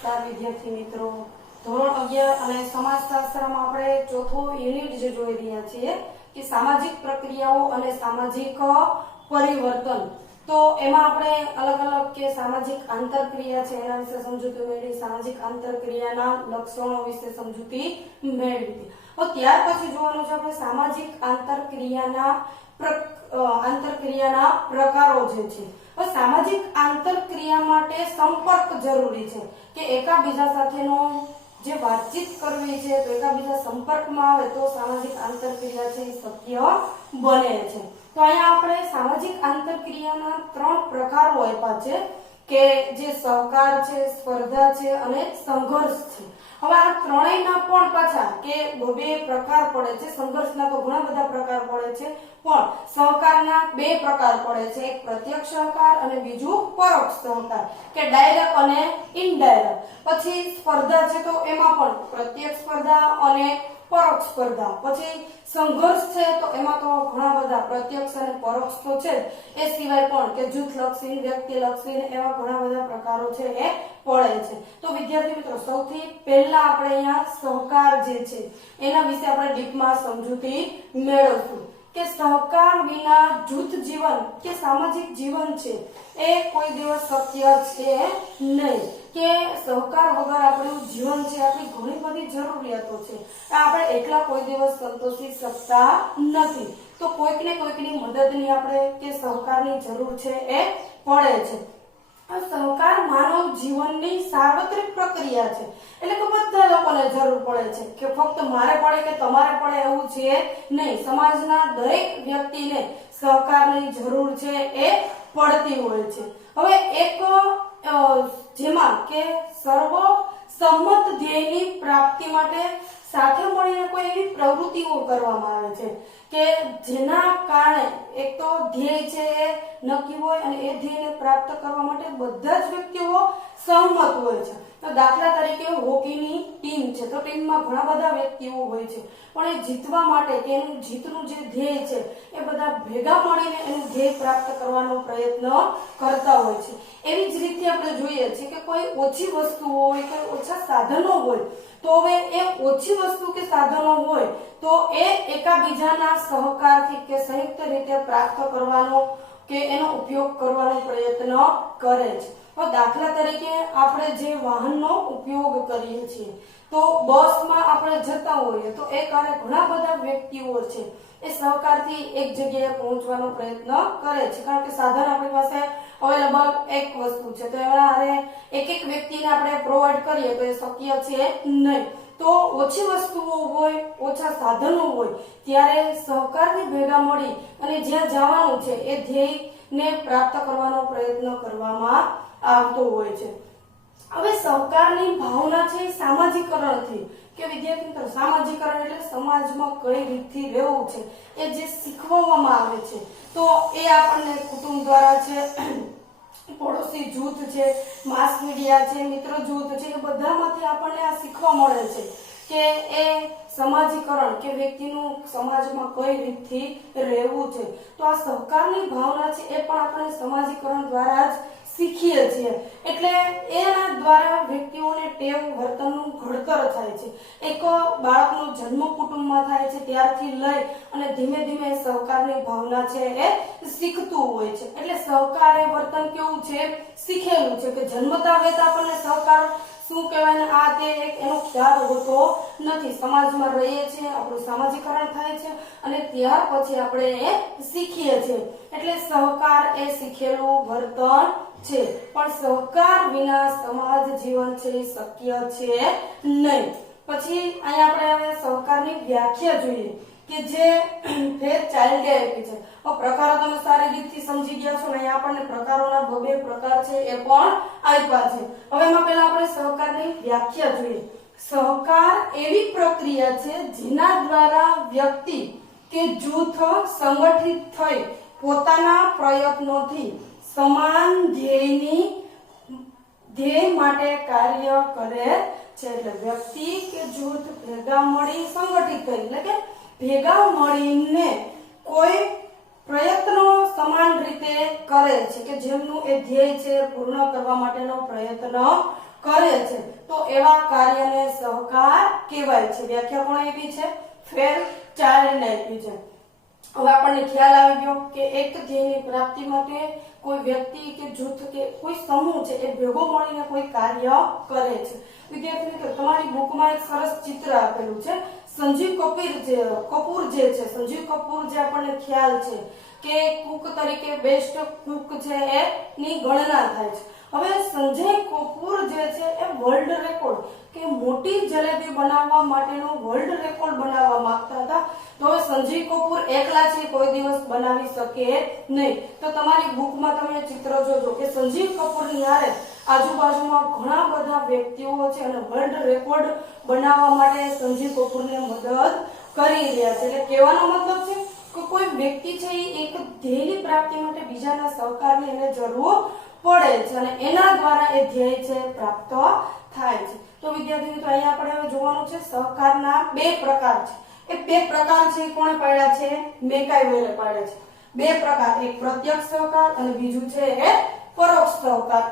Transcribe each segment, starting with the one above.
નમસ્કાર વિદ્યાર્થી મિત્રો, ધોરણ 11 અને સમાજશાસ્ત્રમાં આપણે ચોથો યુનિટ જે જોઈ રહ્યા છીએ કે સામાજિક પ્રક્રિયાઓ અને સામાજિક પરિવર્તન. તો એમાં આપણે અલગ અલગ કે સામાજિક આંતરક્રિયા છે એના વિશે સમજૂતી મેળવી, સામાજિક આંતરક્રિયાના લક્ષણો વિશે સમજૂતી મેળવી. તો ત્યાર પછી જોવાનું છે આપણે સામાજિક આંતરક્રિયાના પ્રકારો જે છે. સામાજિક આંતરક્રિયા માટે સંપર્ક જરૂરી છે કે એકાબીજા સાથેનો જે વાતચીત કરવી છે તો એકાબીજા સંપર્કમાં આવે તો સામાજિક આંતરક્રિયા છે એ શક્ય બને છે. તો અહીંયા આપણે સામાજિક આંતરક્રિયાના 3 પ્રકારો આપ્યા છે કે જે સહકાર છે, સ્પર્ધા છે અને સંઘર્ષ છે. હવે આ ત્રણેયના પણ પાછા કે બે પ્રકાર પડે છે. સંઘર્ષના તો ઘણા બધા પ્રકાર પડે છે, પણ સહકારના 2 પ્રકાર પડે છે, એક પ્રત્યક્ષ સહકાર અને બીજું પરોક્ષ સહકાર કે ડાયરેક્ટ અને ઇનડાયરેક્ટ. પછી સ્પર્ધા છે તો એમાં પણ પ્રત્યક્ષ સ્પર્ધા અને પરોક્ષ સ્પર્ધા. પછી સંઘર્ષ છે તો એમાં તો ઘણા બધા પ્રત્યક્ષ અને પરોક્ષ તો છે, એ સિવાય પણ કે જૂથલક્ષી, વ્યક્તિલક્ષી એવા ઘણા બધા પ્રકારો છે એ પડે છે. તો વિદ્યાર્થી મિત્રો, સૌથી પહેલા આપણે અહીંયા સહકાર જે છે એના વિશે આપણે ડીપમાં સમજૂતી મેળવશું કે સહકાર વિના જૂથ જીવન કે સામાજિક જીવન છે એ કોઈ દિવસ શક્ય છે નહીં. કે સહકાર વગર આપણું જીવન છે, આપણી ઘણી બધી જરૂરિયાતો છે, આપણે એકલા કોઈ દિવસ સંતોષી શકતા નથી. તો કોઈક ને કોઈકની મદદની આપણે કે સહકારની જરૂર છે એ પડે છે. સહકાર માનવ જીવનની સાર્વત્રિક પ્રક્રિયા છે, એટલે કે બધા લોકોને જરૂર પડે છે કે ફક્ત મારે પડે કે તમારે પડે એવું છે નહીં. સમાજના દરેક વ્યક્તિને સહકારની જરૂર છે એ પડતી હોય છે. હવે એક જેમાં કે સર્વ સંમત ધ્યેયની પ્રાપ્તિ માટે સાથે મળીને કોઈ એવી પ્રવૃત્તિઓ કરવામાં આવે છે કે જેના કારણે એક તો ધ્યેય છે એ નક્કી હોય અને એ ધ્યેયને પ્રાપ્ત કરવા માટે બધા જ વ્યક્તિઓ સહમત હોય છે. તો દાખલા તરીકે હોકીની ટીમ છે તો ટીમમાં ઘણા બધા વ્યક્તિઓ હોય છે, પણ એ જીતવા માટે કે એનું જીતનું જે ધ્યેય છે એ બધા ભેગા મળીને એનું ધ્યેય પ્રાપ્ત કરવાનો પ્રયત્ન કરતા હોય છે. એવી જ રીતે આપણે જોઈએ છીએ કે કોઈ ઓછી વસ્તુ હોય, કોઈ ઓછા સાધનો હોય, તો હવે એ ઓછી વસ્તુ કે સાધનો હોય તો એ એકાબીજાના સહકારથી કે સંયુક્ત રીતે પ્રાપ્ત કરવાનો કે એનો ઉપયોગ કરવાનો પ્રયત્ન કરે છે. તો દાખલા તરીકે આપણે જે વાહનનો ઉપયોગ કરીએ છીએ તો બસમાં આપણે જતા હોઈએ તો એ કારણે ઘણા બધા વ્યક્તિઓ છે એ સહકારથી એક જગ્યાએ પહોંચવાનો પ્રયત્ન કરે છે, કારણ કે સાધન આપણી પાસે અવેલેબલ એક વસ્તુ છે તો એના એક વ્યક્તિને આપણે પ્રોવાઈડ કરીએ તો એ શક્ય છે નહીં. તો ઓછી વસ્તુઓ હોય, ઓછા સાધનો હોય ત્યારે સહકારથી ભેગા મળી અને જ્યાં જવાનું છે એ ધ્યેયને પ્રાપ્ત કરવાનો પ્રયત્ન કરવામાં આવતો હોય છે. હવે સહકારની ભાવના છે સામાજિકરણથી કે વિદ્યાર્થી મિત્રો, સામાજિકરણ એટલે સમાજમાં કઈ રીતથી રહેવું છે એ જે શીખવવામાં આવે છે. તો એ આપણને કુટુંબ દ્વારા છે, પડોશી જૂથ છે, માસ મીડિયા છે, મિત્ર જૂથ છે, એ બધામાંથી આપણને આ શીખવા મળે છે કે એ સમાજીકરણ કે વ્યક્તિનું સમાજમાં કઈ રીતથી રહેવું છે. તો આ સહકારની ભાવના છે એ પણ આપણે સમાજીકરણ દ્વારા જ શીખીએ છીએ. એટલે એના દ્વારા વ્યક્તિઓને ટેવ વર્તનનું ઘડતર થાય છે. એક બાળકનો જન્મ કુટુંબમાં થાય છે ત્યારથી લઈ અને ધીમે ધીમે સહકારની ભાવના છે એ શીખતું હોય છે. એટલે સહકાર એ વર્તન કેવું છે, શીખેલું છે કે જન્મતા વેતા આપણને સહકાર શું કહેવાય આ તે એક એનો ખ્યાલ હોતો નથી. સમાજમાં રહીએ છીએ, આપણું સામાજિકરણ થાય છે અને ત્યાર પછી આપણે એ શીખીએ છીએ. એટલે સહકાર એ શીખેલું વર્તન છે, પણ સહકાર વિના સમાજ જીવન છે એ શક્ય છે નહીં. પછી અહીંયા આપણે હવે સહકારની વ્યાખ્યા જોઈએ કે જે ફેર ચાઇલ્ડે આપી છે. પ્રકારો તમે સારી રીતથી સમજી ગયા છો ને, અહીંયા આપણને પ્રકારોના 2 પ્રકાર છે એ પણ આપ્યા છે. હવે એમાં પહેલા આપણે સહકારની વ્યાખ્યા જોઈએ. સહકાર એવી પ્રક્રિયા છે જેના દ્વારા વ્યક્તિ કે જૂથ સંગઠિત થઈ પોતાના પ્રયત્નોથી સમાન ધ્યેય માટે કાર્ય કરે છે. એટલે વ્યક્તિ કે જૂથ ભેગા મળી સંગઠિત થઈ એટલે કે ભેગા મળીને કોઈ પ્રયત્નો સમાન રીતે કરે છે કે જેમનું એ ધ્યેય છે પૂર્ણ કરવા માટેનો પ્રયત્ન કરે છે તો એવા કાર્યને સહકાર કહેવાય છે. વ્યાખ્યા કોણે આપી છે? ફેરચાર્ડને આપી છે. હવે આપણને ખ્યાલ આવી ગયો કે એક ધ્યેયની પ્રાપ્તિ માટે કોઈ વ્યક્તિ કે જૂથ કે કોઈ સમૂહ છે એ ભેગો મળીને કોઈ કાર્ય કરે છે. વિદ્યાર્થી મિત્રો, તમારી બુકમાં એક સરસ ચિત્ર આપેલું છે. સંજીવ કપૂર જે છે, સંજીવ કપૂર જે આપણને ખ્યાલ છે કે કુક તરીકે બેસ્ટ કુક છે એની ગણના થાય છે. હવે સંજય કપૂર જે છે એ વર્લ્ડ રેકોર્ડ કે મોટી જલેબી બનાવવા માટેનો વર્લ્ડ રેકોર્ડ બનાવવા માંગતા હતા. તો હવે સંજય કપૂર એકલા છે કોઈ દિવસ બનાવી શકે નહીં. તો તમારી બુકમાં તમે ચિત્ર જોજો કે સંજીવ કપૂરની હારે આજુબાજુમાં ઘણા બધા વ્યક્તિઓ છે અને વર્લ્ડ રેકોર્ડ બનાવવા માટે સંજીવ કપૂરને મદદ કરી રહ્યા છે. એટલે કહેવાનો મતલબ છે કે કોઈ વ્યક્તિ છે એ એક ધ્યેયની પ્રાપ્તિ માટે બીજાના સહકારની એને જરૂર પડે છે અને એના દ્વારા એ ધ્યેય છે પ્રાપ્ત થાય છે. તો વિદ્યાર્થી મિત્રો, અહીંયા આપણે હવે જોવાનું છે સહકારના બે પ્રકાર છે. એ બે પ્રકાર છે કોણે પાડ્યા છે? મેકાઇવરે પાડ્યા છે. બે પ્રકાર, એક પ્રત્યક્ષ સહકાર અને બીજું છે એ પરોક્ષ સહકાર.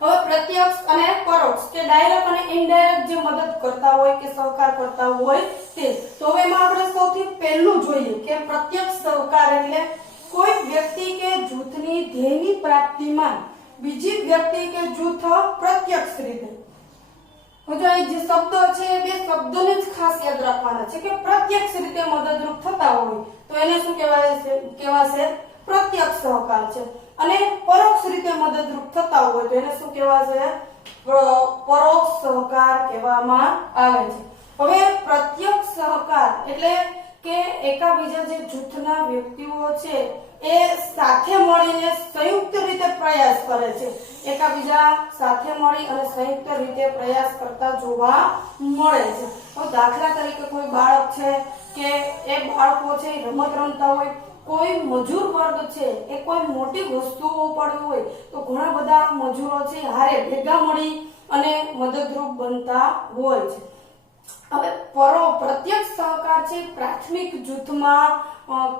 હવે પ્રત્યક્ષ અને પરોક્ષ કે ડાયરેક્ટ અને ઇનડાયરેક્ટ જે મદદ કરતા હોય કે સહકાર કરતા હોય તે. તો હવે એમાં આપણે સૌથી પહેલું જોઈએ કે પ્રત્યક્ષ સહકાર એટલે કોઈ વ્યક્તિ કે જૂથની ધ્યેયની પ્રાપ્તિમાં બીજી વ્યક્તિ કે જૂથ પ્રત્યક્ષ રીતે, જો અહીં જે શબ્દ છે એ બે શબ્દોને જ ખાસ યાદ રાખવાના છે કે પ્રત્યક્ષ રીતે મદદરૂપ થતા હોય તો એને શું કહેવાશે? પ્રત્યક્ષ સહકાર છે. અને પરોક્ષ રીતે મદદરૂપ થતા હોય તો એને શું કહેવાશે? પરોક્ષ સહકાર કહેવામાં આવે છે. હવે પ્રત્યક્ષ સહકાર એટલે કે એકાબીજા જે જૂથના વ્યક્તિઓ છે એ સાથે મળીને સંયુક્ત રીતે પ્રયાસ કરે છે. એકાબીજા સાથે મળી અને સંયુક્ત રીતે પ્રયાસ કરતા જોવા મળે છે. તો દાખલા તરીકે કોઈ બાળક છે કે એ બાળકો છે રમત રમતા હોય, કોઈ મજૂર વર્ગ છે એ કોઈ મોટી વસ્તુઓ ઉપાડવી હોય તો ઘણા બધા મજૂરો છે હારે ભેગા મળી અને મદદરૂપ બનતા હોય છે. હવે પ્રત્યક્ષ સહકાર છે પ્રાથમિક જૂથમાં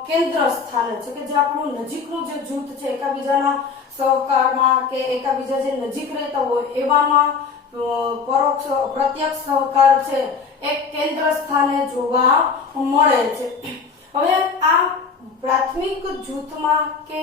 કેન્દ્ર સ્થાને છે કે જે આપણું નજીકનું જે જૂથ છે એકાબીજાના સહકારમાં કે એકાબીજા જે નજીક રહેતા હોય એવામાં પ્રત્યક્ષ સહકાર છે એક કેન્દ્ર સ્થાને જોવા મળે છે. હવે આ પ્રાથમિક જૂથમાં કે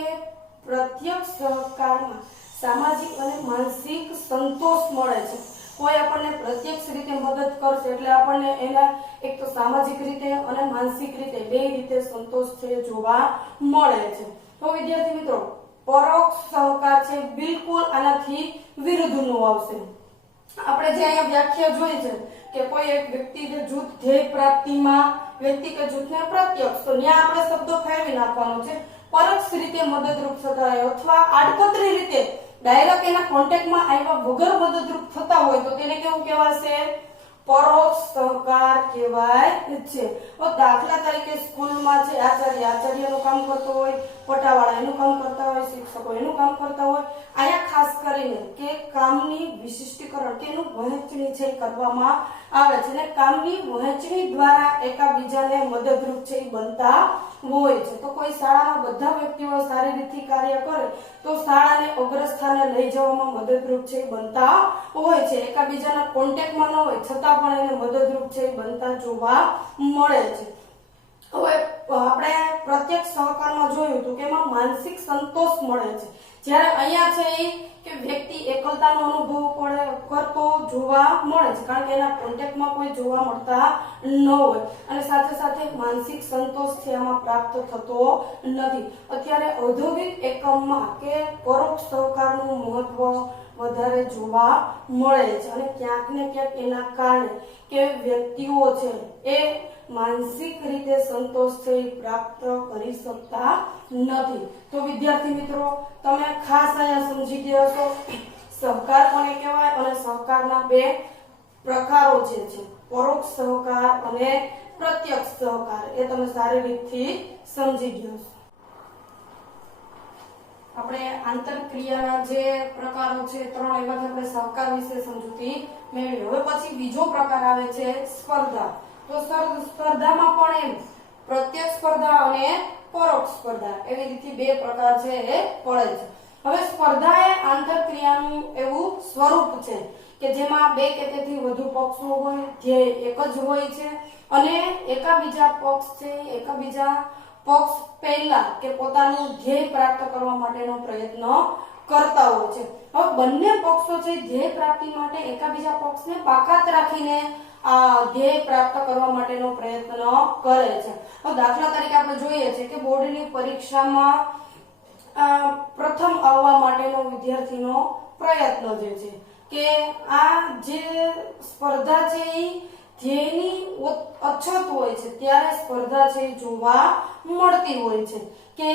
પ્રત્યક્ષ સહકારમાં સામાજિક અને માનસિક સંતોષ મળે છે. કોઈ આપણને પ્રત્યક્ષ રીતે મદદ કરશે એટલે આપણને એના એક તો સામાજિક રીતે અને માનસિક રીતે બે રીતે સંતોષ છે જોવા મળે છે. તો વિદ્યાર્થી મિત્રો, પરોક્ષ સહકાર છે બિલકુલ આનાથી વિરુદ્ધનું આવશે. આપણે જે અહીંયા વ્યાખ્યા જોઈ છે કે કોઈ એક વ્યક્તિ કે જૂથ ધ્યેય પ્રાપ્તિમાં વ્યક્તિ કે જૂથને પ્રત્યક્ષ, તો ત્યાં આપણે શબ્દો ફેરવી નાખવાનો છે. પરોક્ષ રીતે મદદરૂપ થતા હોય અથવા આડકતરી રીતે ડાયરેક્ટ એના કોન્ટેક્ટમાં આવ્યા વગર મદદરૂપ થતા હોય તો તેને કેવું કહેવાશે? પરોક્ષ સહકાર કહેવાય છે. દાખલા તરીકે સ્કૂલમાં છે આચાર્યનું કામ કરતો હોય, પટાવાળા એનું કામ કરતા હોય, શિક્ષકો એનું કામ કરતા હોય. અહીંયા ખાસ કરીને કે કામની વિશિષ્ટીકરણ કે એનું વહેંચણી છે કરવામાં આવે છે અને કામની વહેંચણી દ્વારા એકાબીજાને મદદરૂપ છે એ બનતા હોય છે. તો કોઈ શાળામાં બધા વ્યક્તિઓ સારી રીતે કાર્ય કરે તો શાળાને અગ્રસ્થાને લઈ જવામાં મદદરૂપ છે એ બનતા હોય છે. એકાબીજાના કોન્ટેક્ટમાં ન હોય છતાં પણ એને મદદરૂપ છે એ બનતા જોવા મળે છે. હવે આપણે પ્રત્યક્ષ સહકારમાં જોયું તો કે એમાં માનસિક સંતોષ મળે છે. જ્યારે અહીંયા છે એ કે વ્યક્તિ એકલતાનો અનુભવ કરતો જોવા મળે છે કારણ કે એના કોન્ટેક્ટમાં કોઈ જોવા મળતા ન હોય અને સાથે સાથે માનસિક સંતોષ છે એમાં પ્રાપ્ત થતો નથી. અત્યારે ઔદ્યોગિક એકમમાં કે પરોક્ષ સહકારનું મહત્વ વધારે જોવા મળે છે અને ક્યાંક ને ક્યાંક એના કારણે કે વ્યક્તિઓ છે એ માનસિક રીતે સંતોષ છે પ્રાપ્ત કરી શકતા નથી. તો વિદ્યાર્થી મિત્રો, તમે ખાસ અહીંયા સમજી ગયા છો સહકાર કોને કહેવાય અને સહકારના બે પ્રકારો જે છે પરોક્ષ સહકાર અને પ્રત્યક્ષ સહકાર એ તમે સારી રીતથી સમજી ગયા છો. આપણે આંતરક્રિયાના જે પ્રકારો છે ત્રણ એમાંથી આપણે સહકાર વિશે સમજૂતી મેળવી. હવે પછી બીજો પ્રકાર આવે છે સ્પર્ધા. તો સ્પર્ધામાં પણ એમ પ્રત્યક્ષ સ્પર્ધા અને પરોક્ષ સ્પર્ધા એવી રીતે બે પ્રકાર છે એ પડે છે. હવે સ્પર્ધા એ આંતરક્રિયાનું એવું સ્વરૂપ છે કે જેમાં બે કે તેથી વધુ પક્ષો હોય, ધ્યેય એક જ હોય છે અને એકાબીજા પક્ષ છે એકાબીજા પક્ષ પહેલા કે પોતાનું ધ્યેય પ્રાપ્ત કરવા માટેનો પ્રયત્ન કરતા હોય છે. હવે બંને પક્ષો છે ધ્યેય પ્રાપ્તિ માટે એકાબીજા પક્ષને બાકાત રાખીને આ ધ્યેય પ્રાપ્ત કરવા માટેનો પ્રયત્ન કરે છે. હવે દાખલા તરીકે આપણે જોઈએ છે કે બોર્ડની પરીક્ષામાં પ્રથમ આવવા માટેનો વિદ્યાર્થીનો પ્રયત્ન જે છે કે આ જે સ્પર્ધા છે એ ધ્યેયની અછત હોય છે ત્યારે સ્પર્ધા છે જોવા મળતી હોય છે કે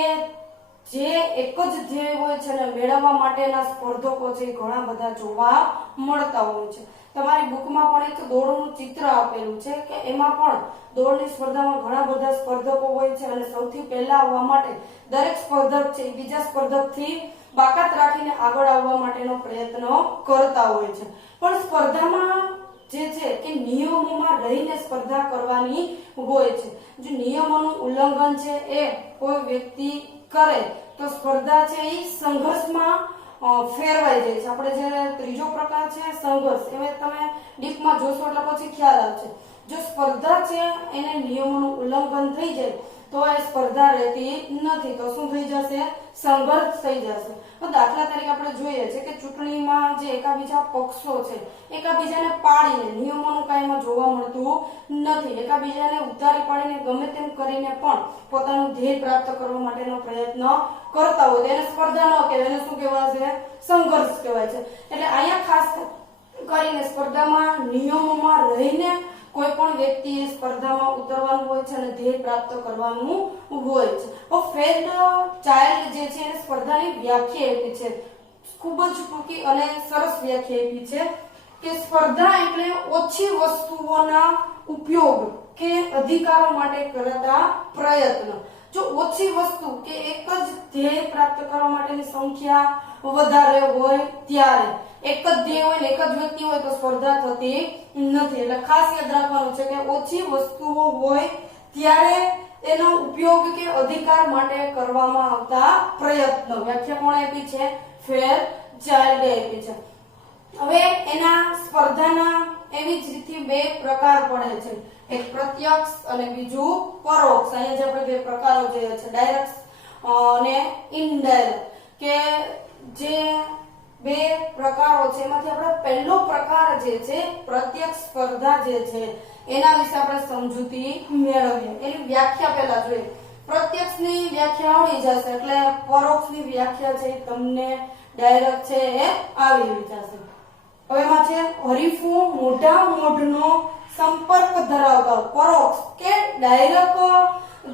જે એક જ ધ્યેય હોય છે ને મેળવવા માટેના સ્પર્ધકો છે ઘણા બધા જોવા મળતા હોય છે. તમારી બુકમાં પણ એક દોડનું ચિત્ર આપેલું છે કે એમાં પણ દોડની સ્પર્ધામાં ઘણા બધા સ્પર્ધકો હોય છે અને સૌથી પહેલા આવવા માટે દરેક સ્પર્ધક છે બીજા સ્પર્ધકથી બાકાત રાખીને આગળ આવવા માટેનો પ્રયત્ન કરતા હોય છે. પણ સ્પર્ધામાં જે છે કે નિયમોમાં રહીને સ્પર્ધા કરવાની હોય છે. જો નિયમોનું ઉલ્લંઘન છે એ કોઈ વ્યક્તિ કરે તો સ્પર્ધા છે એ સંઘર્ષમાં ફેરવાઈ જાય છે. આપણે જે ત્રીજો પ્રકાર છે સંઘર્ષ, એમાં તમે ડીપમાં જોશો એટલે પછી ખ્યાલ આવશે. જો સ્પર્ધા છે એને નિયમોનું ઉલ્લંઘન થઈ જાય તો એ સ્પર્ધા રહેતી નથી, તો શું થઈ જશે? સંઘર્ષ થઈ જશે. તો દાખલા તરીકે આપણે જોઈએ છે કે ચૂંટણીમાં જે એકાબીજા પક્ષો છે એકાબીજાને પાડીને નિયમોનું કાંઈમાં જોવા મળતું નથી, એકાબીજાને ઉતારી પાડીને ગમે તેમ કરીને પણ પોતાનું ધ્યેય પ્રાપ્ત કરવા માટેનો પ્રયત્ન કરતા હોય તેને સ્પર્ધા ન કહેવાય, એને શું કહેવાશે? સંઘર્ષ કહેવાય છે. એટલે અહીંયા ખાસ કરીને સ્પર્ધામાં નિયમોમાં રહીને કોઈ પણ વ્યક્તિએ સ્પર્ધામાં ઉતરવાનું હોય છે અને ધ્યેય પ્રાપ્ત કરવાનું હોય છે. ફેલ્ડ ચાઇલ્ડ જે છે એને સ્પર્ધાની વ્યાખ્યા આપી છે, ખૂબ જ ટૂંકી અને સરસ વ્યાખ્યા આપી છે કે સ્પર્ધા એટલે ઓછી વસ્તુઓના ઉપયોગ કે અધિકારો માટે કરતા પ્રયત્ન. જો ઓછી વસ્તુ કે એક જ ધ્યેય પ્રાપ્ત કરવા માટેની સંખ્યા વધારે હોય ત્યારે, એક જ ધ્યેય હોય ને એક જ વ્યક્તિ હોય તો સ્પર્ધા થતી નથી. એટલે ખાસ યાદ રાખવાનું છે કે ઓછી વસ્તુઓ હોય ત્યારે એનો ઉપયોગ કે અધિકાર માટે કરવામાં આવતા પ્રયત્નો. વ્યાખ્યા કોણે આપી છે? ફેર ચાઇલ્ડે આપી છે. હવે એના સ્પર્ધાના એવી જ રીતે બે પ્રકાર પડે છે, એક પ્રત્યક્ષ અને બીજું પરોક્ષ. અહીંયા જે આપણે બે પ્રકારો જોઈએ છે ડાયરેક્ટ અને ઇનડાયરેક્ટ, કે જે બે પ્રકારો છે એમાંથી આપણે પહેલો પ્રકાર જે છે પ્રત્યક્ષ સ્પર્ધા જે છે એના વિશે આપણે સમજૂતી મેળવીએ. એની વ્યાખ્યા પહેલા જોઈએ. પ્રત્યક્ષની વ્યાખ્યા આવડી જશે એટલે પરોક્ષની વ્યાખ્યા છે તમને ડાયરેક્ટ છે એ આવી જશે. હવે એમાં છે હરીફો મોઢા મોઢનો સંપર્ક ધરાવતા. પરોક્ષ કે ડાયરેક્ટ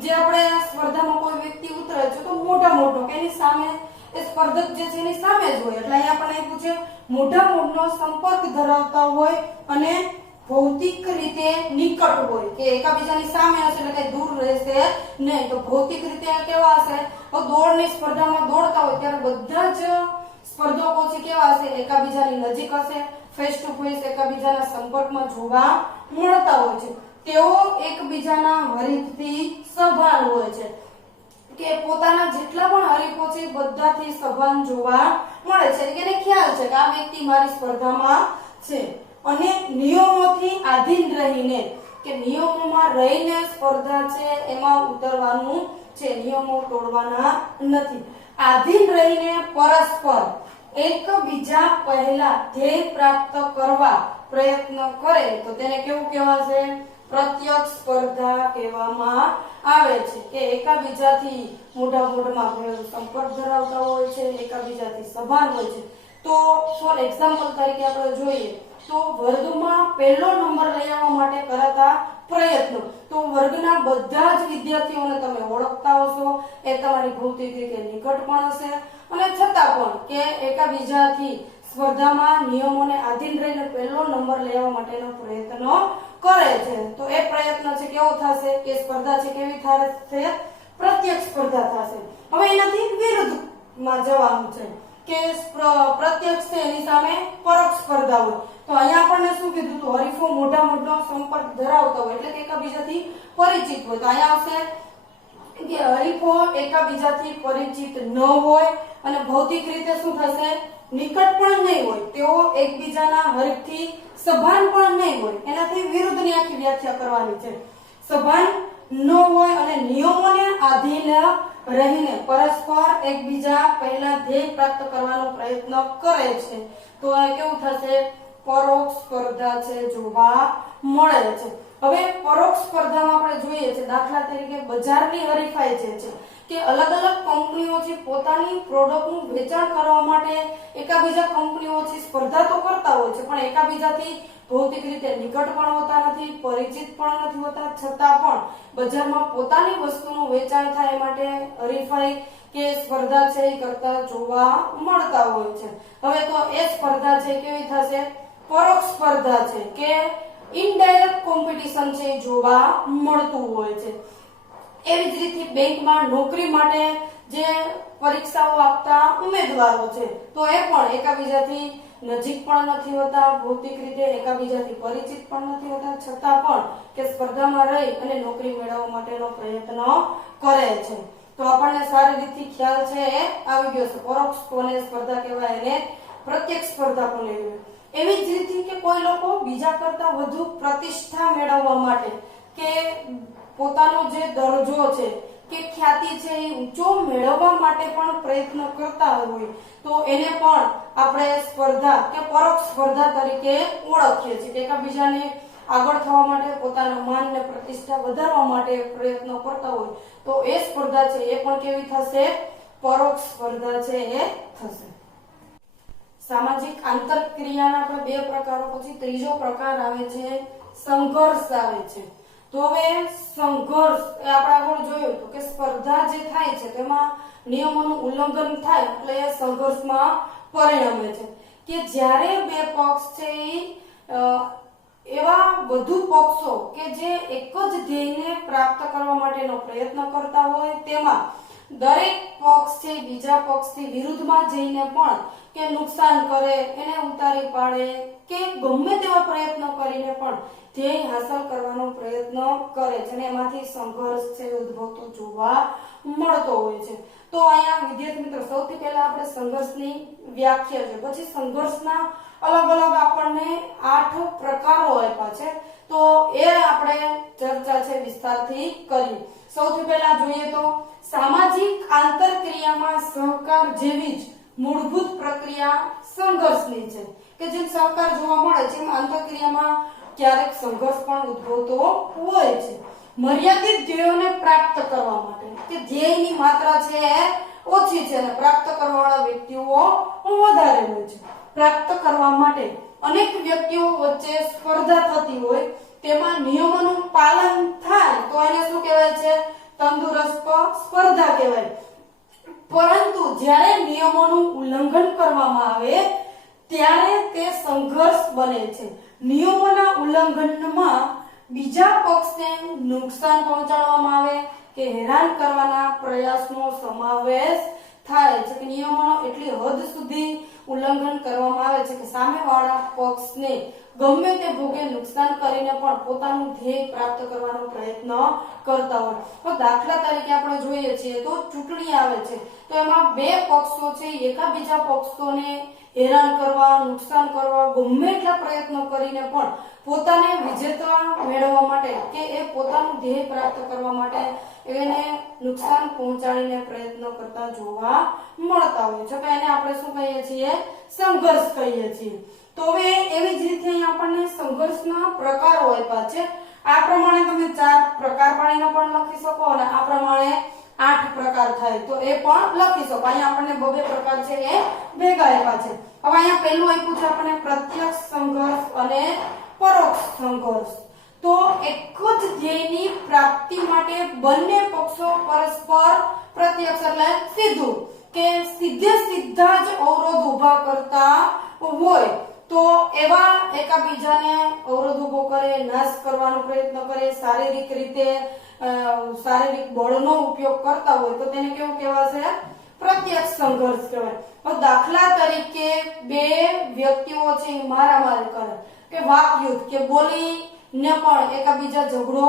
જે આપણે સ્પર્ધામાં કોઈ વ્યક્તિ ઉતરે છે તો મોઢા મોઢો કે એની સામે એ સ્પર્ધક જે છે એની સામે જ હોય, એટલે અહીંયા આપણે આપ્યું છે મોઢા મોઢનો સંપર્ક ધરાવતા હોય અને ભૌતિક રીતે નિકટ હોય, કે એકાબીજાની સામે હશે એટલે કઈ દૂર રહેશે નહીં. તો ભૌતિક રીતે કેવા હશે? તો દોડની સ્પર્ધામાં દોડતા હોય ત્યારે બધા જ સ્પર્ધકો છે કેવા હશે? એકાબીજાની નજીક હશે, ફેસ ટુ ફેસ એકાબીજાના સંપર્કમાં જોવા મળતા હોય છે. તેઓ એકબીજાના હરીફથી સભાન હોય છે, કે પોતાના જેટલા પણ હરીફો છે બધાથી સભાન જોવા મળે છે, કે એને ખ્યાલ છે કે આ વ્યક્તિ મારી સ્પર્ધામાં છે. અને નિયમોથી આધીન રહીને, કે નિયમોમાં રહીને સ્પર્ધા છે એમાં ઉતરવાનું છે, નિયમો તોડવાના નથી. આધીન રહીને પરસ્પર એકબીજા પહેલા ધ્યેય પ્રાપ્ત કરવા પ્રયત્ન કરે તો તેને કેવું કહેવાશે? પ્રત્યક્ષ સ્પર્ધા કહેવામાં આવે છે. કે એકાબીજાથી મોઢા મોઢમાં સંપર્ક ધરાવતા હોય છે, એકાબીજાથી સભાન હોય છે. તો ફોર એક્ઝામ્પલ તરીકે આપણે જોઈએ તો વર્ગમાં પહેલો નંબર લઈ આવવા માટે કરાતા પ્રયત્નો, તો વર્ગના બધા જ વિદ્યાર્થીઓને તમે ઓળખતા હશો, એ તમારી ભૌતિક રીતે નિકટ પણ હશે અને છતાં પણ કે એકાબીજાથી સ્પર્ધામાં નિયમોને આધીન રહીને પહેલો નંબર લેવા માટેનો પ્રયત્ન કરે છે. તો એ પ્રયત્ન છે કેવો થશે? કે સ્પર્ધા છે કેવી થશે? પ્રત્યક્ષ સ્પર્ધા થશે. હવે એનાથી વિરુદ્ધમાં જવાનું છે કે પ્રત્યક્ષ છે એની સામે પરોક્ષ સ્પર્ધા હોય. તો અહીંયા આપણને શું કીધું હતું? હરીફો મોઢા મોઢનો સંપર્ક ધરાવતા હોય એટલે કે એકબીજાથી પરિચિત હોય. તો અહીંયા આવશે કે હરીફો એકાબીજાથી પરિચિત ન હોય અને ભૌતિક રીતે શું થશે, નિકટ પણ નહીં હોય, તેઓ એકબીજાના હરીફથી સભાન પણ નહીં હોય. એનાથી વિરુદ્ધની આખી વ્યાખ્યા કરવાની છે. સભાન ન હોય અને નિયમોને આધીન રહીને પરસ્પર એકબીજા પહેલા ધ્યેય પ્રાપ્ત કરવાનો પ્રયત્ન કરે છે. તો આ કેવું થશે, પરોક્ષ સ્પર્ધા છે જોવા મળે છે. હવે પરોક્ષ સ્પર્ધામાં આપણે જોઈએ છે, દાખલા તરીકે બજારની હરીફાઈ જે છે કે અલગ અલગ કંપનીઓ છે પોતાની પ્રોડક્ટનું વેચાણ કરવા માટે એકાબીજા કંપનીઓથી સ્પર્ધા તો કરતા હોય છે, પણ એકાબીજાથી ભૌતિક રીતે નિકટ પણ હોતા નથી, પરિચિત પણ નથી હોતા, છતાં પણ બજારમાં પોતાની વસ્તુનું વેચાણ થાય માટે હરીફાઈ કે સ્પર્ધા છે એ કરતા જોવા મળતા હોય છે. હવે તો એ સ્પર્ધા છે કેવી થશે, પરોક્ષ સ્પર્ધા છે કે ઇનડાયરેક્ટ કોમ્પિટિશન છે જોવા મળતું હોય છે. એવી જ રીતે બેંકમાં નોકરી માટે જે પરીક્ષાઓ આપતા ઉમેદવારો છે તો એ પણ એકાબીજાથી નજીક પણ નથી હોતા, ભૌતિક રીતે એકાબીજાથી પરિચિત પણ નથી હોતા, છતાં પણ કે સ્પર્ધામાં રહી અને નોકરી મેળવવા માટેનો પ્રયત્ન કરે છે. તો આપણને સારી રીતે ખ્યાલ છે એ આવી ગયો છે. પરોક્ષ કોને સ્પર્ધા કહેવાય, એને પ્રત્યક્ષ સ્પર્ધા પણ લેવી. એવી જ રીતે કે કોઈ લોકો બીજા કરતા વધુ પ્રતિષ્ઠા મેળવવા માટે કે પોતાનો જે દરજ્જો છે કે ખ્યાતિ છે એ ઊંચો મેળવવા માટે પણ પ્રયત્ન કરતા હોય તો એને પણ આપણે સ્પર્ધા કે પરોક્ષ સ્પર્ધા તરીકે ઓળખીએ છીએ. કે એકબીજાને આગળ થવા માટે, પોતાના માન ને પ્રતિષ્ઠા વધારવા માટે પ્રયત્નો કરતા હોય તો એ સ્પર્ધા છે એ પણ કેવી થશે, પરોક્ષ સ્પર્ધા છે એ થશે. સામાજિક આંતરક્રિયાના આપણે બે પ્રકારો, પછી ત્રીજો પ્રકાર આવે છે સંઘર્ષ આવે છે. તો હવે સંઘર્ષ એ આપણે આગળ જોયું હતું કે સ્પર્ધા જે થાય છે તેમાં નિયમોનું ઉલ્લંઘન થાય એટલે એ સંઘર્ષમાં પરિણમે છે. કે જ્યારે બે પક્ષ છે એવા વધુ પક્ષો કે જે એક જ ધ્યેયને પ્રાપ્ત કરવા માટેનો પ્રયત્ન કરતા હોય તેમાં દરેક પક્ષ છે બીજા પક્ષથી વિરુદ્ધમાં જઈને પણ કે નુકસાન કરે, એને ઉતારી પાડે કે ગમે તેવા પ્રયત્નો કરીને પણ ધ્યેય હાંસલ કરવાનો પ્રયત્ન કરે છે અને એમાંથી સંઘર્ષ છે ઉદ્ભવતો જોવા મળતો હોય છે. તો અહીંયા વિદ્યાર્થી મિત્રો સૌથી પહેલા આપણે સંઘર્ષની વ્યાખ્યા છે, પછી સંઘર્ષના અલગ અલગ આપણને 8 પ્રકારો આપ્યા છે તો એ આપણે ચર્ચા છે વિસ્તારથી કરીએ. સૌથી પહેલા જોઈએ તો સામાજિક આંતરક્રિયામાં સહકાર જેવી જ મૂળભૂત પ્રક્રિયા સંઘર્ષની છે. કે જેમ સહકાર જોવા મળે છે એમ આંતરક્રિયામાં ક્યારેક સંઘર્ષ પણ ઉદ્ભવતો હોય છે. મર્યાદિત ધ્યેયોને પ્રાપ્ત કરવા માટે કે ધ્યેયની માત્રા છે ઓછી છે અને પ્રાપ્ત કરવાવાળા વ્યક્તિઓ વધારે હોય છે. પ્રાપ્ત કરવા માટે અનેક વ્યક્તિઓ વચ્ચે સ્પર્ધા થતી હોય તેમાં નિયમોનું પાલન થાય તો એને શું કહેવાય છે, તંદુરસ્ત સ્પર્ધા કહેવાય. પરંતુ જ્યારે નિયમોનું ઉલ્લંઘન કરવામાં આવે ત્યારે તે સંઘર્ષ બને છે. નિયમોના ઉલ્લંઘનમાં બીજા પક્ષને નુકસાન પહોંચાડવામાં આવે કે હેરાન કરવાના પ્રયાસનો સમાવેશ થાય છે. કે નિયમોનો એટલી હદ સુધી ઉલ્લંઘન કરવામાં આવે છે કે સામેવાળા પક્ષને ગમે તે ભોગે નુકસાન કરીને પણ પોતાનું ધ્યેય પ્રાપ્ત કરવાનો પ્રયત્ન કરતા હોય. તો દાખલા તરીકે આપણે જોઈએ છીએ તો ચૂંટણી આવે છે તો એમાં બે પક્ષો છે એકાબીજા પક્ષોને હેરાન કરવા, નુકસાન કરવા ગમે એટલા પ્રયત્નો કરીને પણ પોતાને વિજેતા મેળવવા માટે કે એ પોતાનું ધ્યેય પ્રાપ્ત કરવા માટે એને નુકસાન પહોંચાડીને પ્રયત્નો કરતા જોવા મળતા હોય છે. તો એને આપણે શું કહીએ છીએ, સંઘર્ષ કહીએ છીએ. તો હવે એવી જ રીતે અહીં આપણને સંઘર્ષના પ્રકારો આપ્યા છે. આ પ્રમાણે તમે 4 પ્રકાર પાડીને પણ લખી શકો અને આ પ્રમાણે 8 પ્રકાર થાય તો એ પણ લખી શકો. અહીંયા આપણને બે પ્રકાર છે એ ભેગા આપ્યા છે. હવે અહીંયા પહેલું આપ્યું છે આપણને પ્રત્યક્ષ સંઘર્ષ અને પરોક્ષ સંઘર્ષ. તો એક જ ધ્યેયની પ્રાપ્તિ માટે બંને પક્ષો પરસ્પર પ્રત્યક્ષ એટલે સીધું કે સીધા જ અવરોધ ઉભા કરતા હોય તો એવા એકાબીજાને અવરોધ ઉભો કરે, નાશ કરવાનો પ્રયત્ન કરે, શારીરિક રીતે શારીરિક બળનો ઉપયોગ કરતા હોય તો તેને કેવું કહેવાશે, પ્રત્યક્ષ સંઘર્ષ કહેવાય. દાખલા તરીકે બે વ્યક્તિઓ છે મારામારી કરે કે વાકયુદ્ધ કે બોલીને પણ એકાબીજા ઝઘડો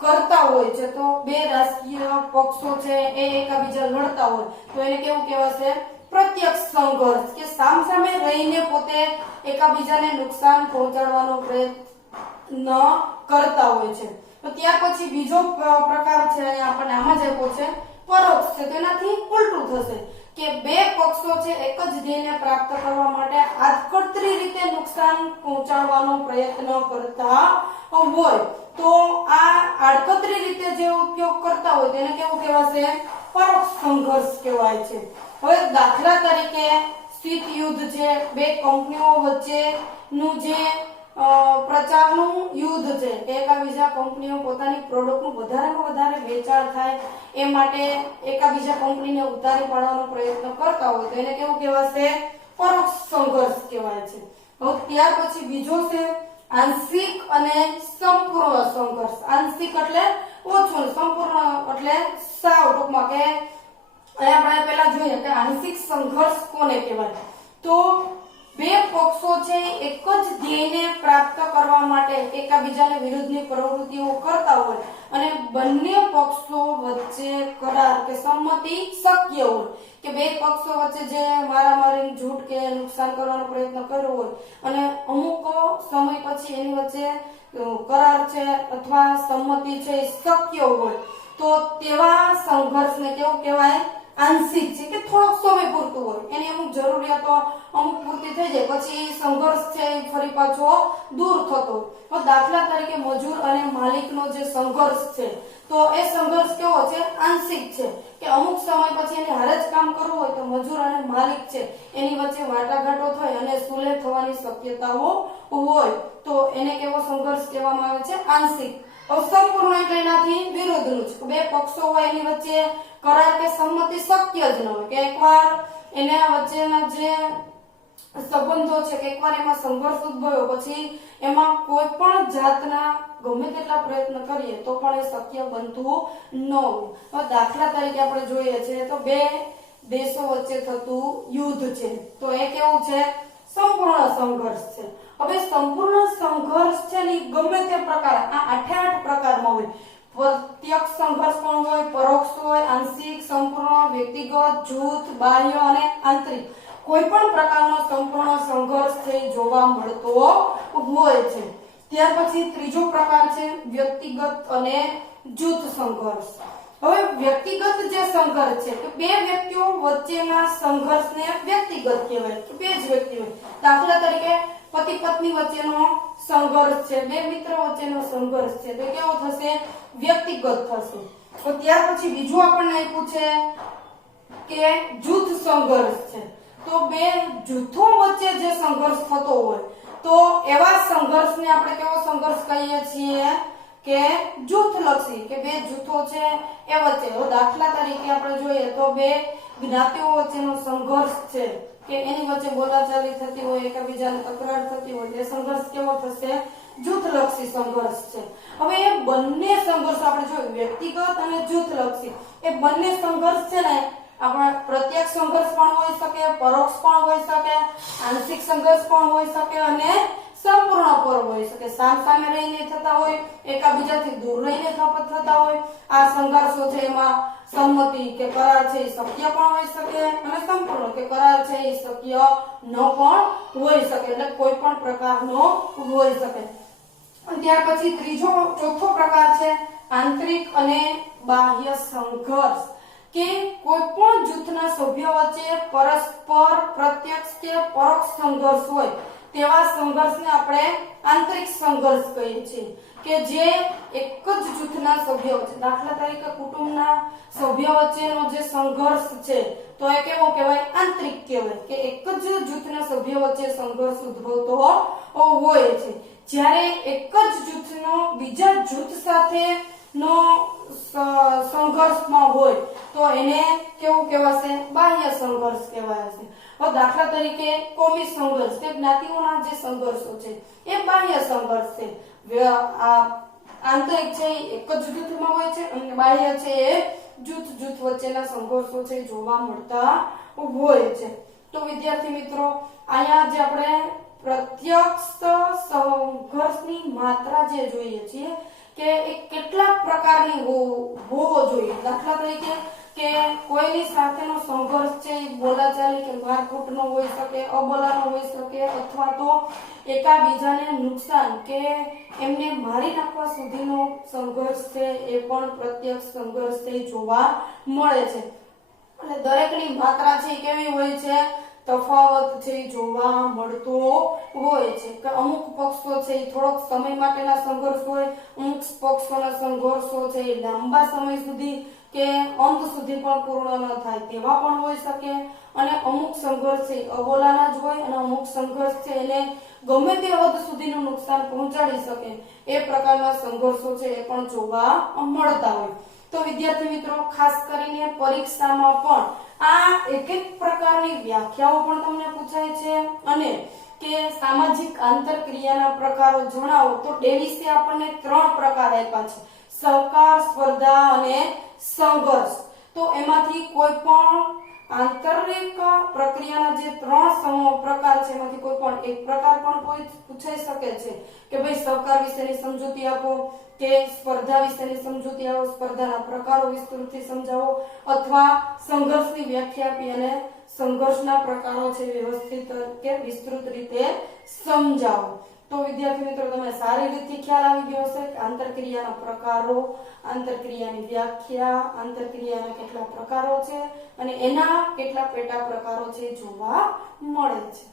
કરતા હોય છે તો બે રાજકીય પક્ષો છે એ એકાબીજા લડતા હોય તો એને કેવું કહેવાશે, પ્રત્યક્ષ સંઘર્ષ કે સામસામે રહીને પોતે એકાબીજાને નુકસાન પહોંચાડવાનો પ્રયત્ન કરતા હોય છે. તો ત્યાર પછી બીજો પ્રકાર છે, આપણને આમાં જ આપ્યો છે પરોક્ષ છે. તેનાથી ઉલટું થશે કે બે પક્ષો છે એક જ ધ્યેયને પ્રાપ્ત કરવા માટે આડકતરી રીતે નુકસાન પહોંચાડવાનો પ્રયત્ન કરતા હોય. તો આ આડકતરી રીતે જે ઉપયોગ કરતા હોય તેને કેવું કહેવાશે? પરોક્ષ સંઘર્ષ કહેવાય છે. હવે દાખલા તરીકે શીત યુદ્ધ છે, બે કંપનીઓ વચ્ચેનું જે પ્રચારનું યુદ્ધ છે કે એકાબીજા કંપનીઓ પોતાની પ્રોડક્ટનું વધારેમાં વધારે વેચાણ થાય એ માટે એકાબીજા કંપનીને ઉતારી પાડવાનો પ્રયત્ન કરતા હોય તો એને કેવું કહેવાશે? પરોક્ષ સંઘર્ષ કહેવાય છે. હવે ત્યાર પછી બીજો છે આંશિક અને સંપૂર્ણ સંઘર્ષ. આંશિક એટલે ઓછું, સંપૂર્ણ એટલે સાવ ટૂંકમાં કે આપણે પહેલા જોઈએ કે આંશિક સંઘર્ષ કોને કહેવાય? તો બે પક્ષો છે એક જ ધ્યેયને પ્રાપ્ત કરવા માટે એકાબીજાને વિરુદ્ધની પ્રવૃત્તિઓ કરતા હોય અને બંને પક્ષો વચ્ચે કરાર કે સંમતિ શક્ય હોય કે બે પક્ષો વચ્ચે જે મારામારી, જૂઠ કે નુકસાન કરવાનો પ્રયત્ન કર્યો હોય અને અમુક સમય પછી એની વચ્ચે કરાર છે અથવા સંમતિ છે શક્ય હોય તો તેવા સંઘર્ષને કેવું કહેવાય? આંશિક છે કે થોડોક સમય પૂરતું હોય, એની અમુક જરૂરિયાતો અમુક પૂર્તિ થઈ જાય પછી સંઘર્ષ છે ફરી પાછો દૂર થતો. તો દાખલા તરીકે મજૂર અને માલિકનો જે સંઘર્ષ છે તો એ સંઘર્ષ કેવો છે? આંશિક છે કે અમુક સમય પછી એને હારે જ કામ કરવું હોય તો મજૂર અને માલિક છે એની વચ્ચે વાટાઘાટો થઈ અને સુલેહ થવાની શક્યતાઓ હોય તો એને કેવો સંઘર્ષ કહેવામાં આવે છે? આંશિક. સંપૂર્ણ એટલે એનાથી વિરુદ્ધનું છે. બે પક્ષો હોય એની વચ્ચે કરાર કે સંમતિ શક્ય જ ન હોય કે એકવાર એના વચ્ચેના જે સંબંધો છે કે એકવાર એમાં સંઘર્ષ ઉદ્ભવ્યો પછી એમાં કોઈ પણ જાતના ગમે તેટલા પ્રયત્ન કરીએ તો પણ એ શક્ય બનતું ન હોય. દાખલા તરીકે આપણે જોઈએ છે તો બે દેશો વચ્ચે થતું યુદ્ધ છે તો એ કેવું છે? સંપૂર્ણ સંઘર્ષ છે. હવે સંપૂર્ણ સંઘર્ષ છે ને ગમે તે પ્રકાર, આ 8 પ્રકારમાં હોય. પ્રત્યક્ષ સંઘર્ષ પણ હોય, પરોક્ષ હોય, આંશિક, સંપૂર્ણ, વ્યક્તિગત, જૂથ, બાહ્ય અને આંતરિક. કોઈ પણ પ્રકારનો સંપૂર્ણ સંઘર્ષ છે જોવા મળતો હોય છે. ત્યાર પછી ત્રીજો પ્રકાર છે વ્યક્તિગત અને જૂથ સંઘર્ષ. હવે વ્યક્તિગત જે સંઘર્ષ છે કે બે વ્યક્તિઓ વચ્ચેના સંઘર્ષને વ્યક્તિગત કહેવાય કે બે જ વ્યક્તિ હોય. દાખલા તરીકે પતિ પત્ની વચ્ચેનો સંઘર્ષ છે, બે મિત્રો વચ્ચેનો સંઘર્ષ છે તો કેવો થશે? વ્યક્તિગત થશે. તો ત્યાર પછી બીજું આપણને આપ્યું છે કે જૂથ સંઘર્ષ છે. તો બે જૂથો વચ્ચે જે સંઘર્ષ થતો હોય તો એવા સંઘર્ષને આપણે કેવો સંઘર્ષ કહીએ છીએ? કે જૂથલક્ષી કે બે જૂથો છે એ વચ્ચે. દાખલા તરીકે આપણે જોઈએ તો બે જ્ઞાતિઓ વચ્ચેનો સંઘર્ષ છે કે એની વચ્ચે બોલાચાલી થતી હોય, એકબીજાને તકરાર થતી હોય એ સંઘર્ષ કેવો થશે? જૂથલક્ષી સંઘર્ષ છે. હવે એ બંને સંઘર્ષ આપણે જોયું વ્યક્તિગત અને જૂથલક્ષી એ બંને સંઘર્ષ છે ને આપણા પ્રત્યક્ષ સંઘર્ષ પણ હોઈ શકે, પરોક્ષ પણ હોઈ શકે, આંશિક સંઘર્ષ પણ હોઈ શકે અને સંપૂર્ણ પર હોઈ શકે. સામસામે રહીને થતા હોય, એકાબીજાથી દૂર રહીને થતા હોય. આ સંઘર્ષો છે એમાં સંમતિ કે કરાર છે એ શક્ય પણ હોઈ શકે અને સંપૂર્ણ કે કરાર છે એ શક્ય ન પણ હોઈ શકે એટલે કોઈ પણ પ્રકારનો હોઈ શકે. ત્યાર પછી ચોથો પ્રકાર છે આંતરિક અને બાહ્ય સંઘર્ષ કે કોઈ પણ જૂથના સભ્યો વચ્ચે પરસ્પર પ્રત્યક્ષ કે પરોક્ષ સંઘર્ષ હોય તેવા સંઘર્ષને આપણે આંતરિક સંઘર્ષ કહીએ છીએ કે જે એક જ જૂથના સભ્યો વચ્ચે, દાખલા તરીકે કુટુંબના સભ્યો વચ્ચેનો જે સંઘર્ષ છે તો એ કેવો કહેવાય? આંતરિક કહેવાય કે એક જ જૂથના સભ્યો વચ્ચે સંઘર્ષ ઉદ્ભવતો હોય છે. જ્યારે એક જ જૂથનો બીજા જૂથ સાથે નો સંઘર્ષમાં હોય તો એને કેવું કહેવાશે? બાહ્ય સંઘર્ષ કહેવાશે. હવે દાખલા તરીકે કોમી સંઘર્ષ કે જ્ઞાતિઓના જે સંઘર્ષો છે એ બાહ્ય સંઘર્ષ છે. આંતરિક છે એક જ જૂથમાં હોય છે અને બાહ્ય છે એ જૂથ વચ્ચેના સંઘર્ષો છે જોવા મળતા હોય છે. તો વિદ્યાર્થી મિત્રો અહીંયા જે આપણે પ્રત્યક્ષ સંઘર્ષની માત્રા જે જોઈએ છીએ કે એ કેટલા પ્રકારની હોવો જોઈએ. દાખલા તરીકે કે કોઈની સાથેનો સંઘર્ષ છે એ બોલાચાલી કે મારકૂટનો હોઈ શકે, અબોલાનો હોઈ શકે, અથવા તો એકાબીજાને નુકસાન કે એમને મારી નાખવા સુધીનો સંઘર્ષ છે એ પણ પ્રત્યક્ષ સંઘર્ષ છે જોવા મળે છે. એટલે દરેકની માત્રા છે કેવી હોય છે, તફાવત છે જોવા મળતો હોય છે. કે અમુક પક્ષો છે એ થોડોક સમય માટેના સંઘર્ષ હોય, અમુક પક્ષોના સંઘર્ષો છે એ લાંબા સમય સુધી કે અંત સુધી પણ પૂર્ણ ન થાય તેવા પણ હોઈ શકે, અને અમુક સંઘર્ષ છે અબોલાના જ હોય, અને અમુક સંઘર્ષ છે એને ગમે તે હદ સુધીનું નુકસાન પહોંચાડી શકે એ પ્રકારના સંઘર્ષો છે એ પણ જોવા મળતા હોય. તો વિદ્યાર્થી મિત્રો, ખાસ કરીને પરીક્ષામાં પણ આ એક એક પ્રકારની વ્યાખ્યાઓ પણ તમને પૂછાય છે, અને કે સામાજિક આંતરક્રિયાના પ્રકારો જણાવો તો ડેવિસે આપણને 3 પ્રકાર આપ્યા છે: સહકાર, સ્પર્ધા અને સંઘર્ષ. તો એમાંથી કોઈ પણ આંતરિક પ્રક્રિયાના જે 3 પ્રકાર છે એમાંથી કોઈ પણ એક પ્રકાર પણ કોઈ પૂછાઈ શકે છે કે ભાઈ સહકાર વિશેની સમજૂતી આપો, કે સ્પર્ધા વિશેની સમજૂતી આપો, સ્પર્ધાના પ્રકારો વિસ્તૃતથી સમજાવો, અથવા સંઘર્ષની વ્યાખ્યા આપી અને સંઘર્ષના પ્રકારો છે વ્યવસ્થિત કે વિસ્તૃત રીતે સમજાવો. તો વિદ્યાર્થી મિત્રો, તમને સારી રીતે ખ્યાલ આવી ગયો હશે કે આંતરક્રિયાના પ્રકારો, આંતરક્રિયાની વ્યાખ્યા, આંતરક્રિયાના કેટલા પ્રકારો છે અને એના કેટલા પેટા પ્રકારો છે જોવા મળે છે.